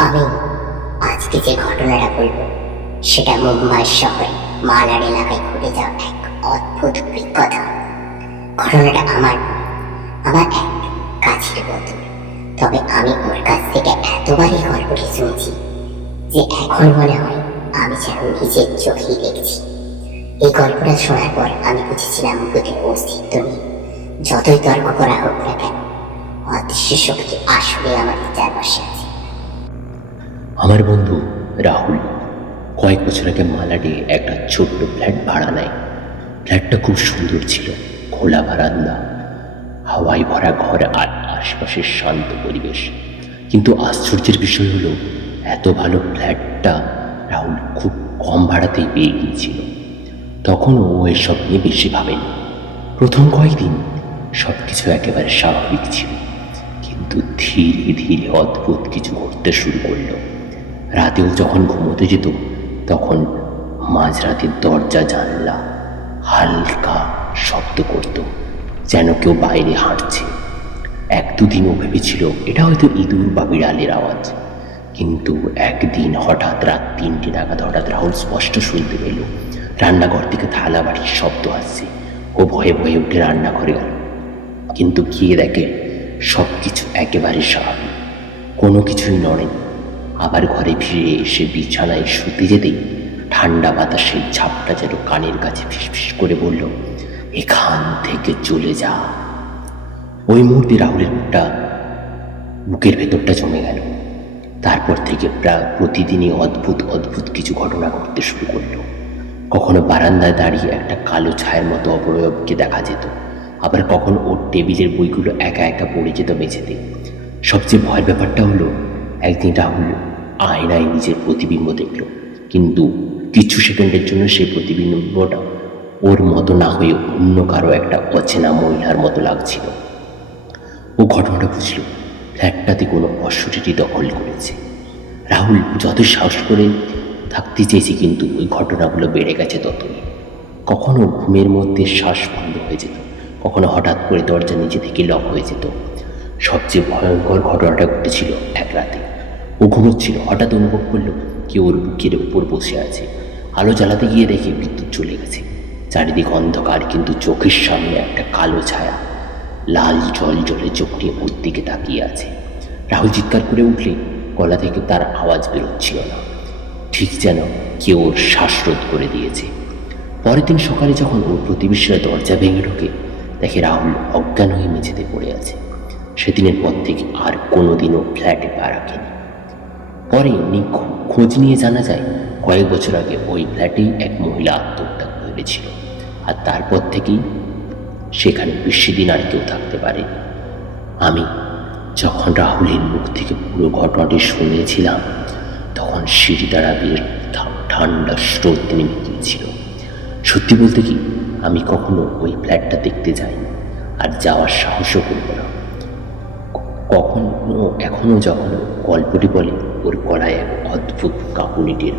আমি আজকে যে ঘটনাটা বলব, সেটা মুম্বাই শহরে, মালার এলাকায় ঘটে যাওয়া এক অদ্ভুত অভিজ্ঞতা ঘটনাটা আমার আমার এক কাছের বন্ধু তবে আমি ওর কাছ থেকে এতবারই গল্পটি শুনেছি যে এখন মনে হয় আমি যেন নিজের চোখেই দেখছি। এই গল্পটা শোনার পর আমি বুঝেছিলাম ভূতের অস্তিত্ব নেই যতই তর্ক করা হোক না কেন, অদৃশ্য শক্তি আসলে আমাদের চারপাশে আছে। আমার বন্ধু রাহুল কয়েক বছর আগে মালাডে একটা ছোট্ট ফ্ল্যাট ভাড়া নেয়। ফ্ল্যাটটা খুব সুন্দর ছিল, খোলা বারান্দা, হাওয়ায় ভরা ঘর আর আশপাশের শান্ত পরিবেশ। কিন্তু আশ্চর্যের বিষয় হলো, এত ভালো ফ্ল্যাটটা রাহুল খুব কম ভাড়াতেই পেয়ে গিয়েছিল। তখন ও এসব নিয়ে বেশি ভাবেনি। প্রথম কয়েকদিন সব কিছু একেবারে স্বাভাবিক ছিল, কিন্তু ধীরে ধীরে অদ্ভুত কিছু ঘটতে শুরু করল। রাতেও যখন ঘুমোতে যেত, তখন মাঝরাতের দরজা জানলা হালকা শব্দ করত, যেন কেউ বাইরে হাঁটছে। এক দুদিন ও ভেবেছিল, এটা হয়তো ইঁদুর বা বিড়ালের আওয়াজ। কিন্তু একদিন হঠাৎ রাত তিনটে নাগাদ হঠাৎ রাহুল স্পষ্ট শুনতে পেল, রান্নাঘর থেকে থালা বাড়ির শব্দ আসছে ও ভয়ে ভয়ে উঠে রান্নাঘরে গেল। কিন্তু গিয়ে দেখে সব কিছু একেবারে স্বাভাবিক, কোনো কিছুই নড়েনি। আবার ঘরে ফিরে এসে বিছানায় শুতে যেতেই ঠান্ডা বাতাসের ঝাপটা যেন কানের কাছে ফিসফিস করে বলল, এখান থেকে চলে যা। ওই মুহূর্তে রাহুলের বুকটা বুকের ভেতরটা জমে গেল। তারপর থেকে প্রায় প্রতিদিনই অদ্ভুত অদ্ভুত কিছু ঘটনা ঘটতে শুরু করল। কখনো বারান্দায় দাঁড়িয়ে একটা কালো ছায়ের মতো অবয়বকে দেখা যেত, আবার কখনো ওর টেবিলের বইগুলো একা একা পড়ে যেত মেঝেতে সবচেয়ে ভয়ের ব্যাপারটা হলো, একদিন রাহুল আয়নায় নিজের প্রতিবিম্ব দেখল। কিন্তু কিছু সেকেন্ডের জন্য সেই প্রতিবিম্বটা ওর মতো না হয়ে অন্য কারও একটা অচেনা মহিলার মতো লাগছিল। ও ঘটনাটা বুঝল। ফ্ল্যাটটাতে কোনো অশরীরই দখল করেছে। রাহুল যত সাহস করে থাকতে চেয়েছে, কিন্তু ওই ঘটনাগুলো বেড়ে গেছে ততই। কখনো ঘুমের মধ্যে শ্বাস বন্ধ হয়ে যেত। কখনো হঠাৎ করে দরজা নিচে থেকে লক হয়ে যেত। সবচেয়ে ভয়ঙ্কর ঘটনাটা ঘটেছিল এক রাতে। ও ঘুমোচ্ছিল, হঠাৎ অনুভব করল কেউ ওর বুকের উপর বসে আছে। আলো জ্বালাতে গিয়ে দেখে বিদ্যুৎ চলে গেছে। চারিদিক অন্ধকার, কিন্তু চোখের সামনে একটা কালো ছায়া। লাল জল জলে চোখ নিয়ে ওর দিকে তাকিয়ে আছে। রাহুল চিৎকার করে উঠলে গলা থেকে তার আওয়াজ বেরোচ্ছিল না। ঠিক যেন কেউ ওর শ্বাসরোধ করে দিয়েছে। পরের দিন সকালে যখন ওর প্রতিবেশীরা দরজা ভেঙে ঢোকে, দেখে রাহুল অজ্ঞান হয়ে মেঝেতে পড়ে আছে। সেদিনের পর থেকে আর কোনোদিনও ফ্ল্যাটে পা রাখেনি। পরে খোঁজ নিয়ে জানা যায়, কয়েক বছর আগে ওই ফ্ল্যাটেই এক মহিলা আত্মহত্যা করেছিল। আর তারপর থেকেই সেখানে বেশি দিন আর কেউ থাকতে পারেনি আমি যখন রাহুলের মুখ থেকে পুরো ঘটনাটি শুনেছিলাম, তখন সিঁড়ি দ্বারা বের ঠা- ঠান্ডা স্রোত নেমে গিয়েছিল। সত্যি বলতে কি, আমি কখনো ওই ফ্ল্যাটটা দেখতে যাইনি, আর যাওয়ার সাহসও করব না। কখনো এখনও যখন গল্পটি বলে ওর গলায় এক অদ্ভুত কাঁপুনি টের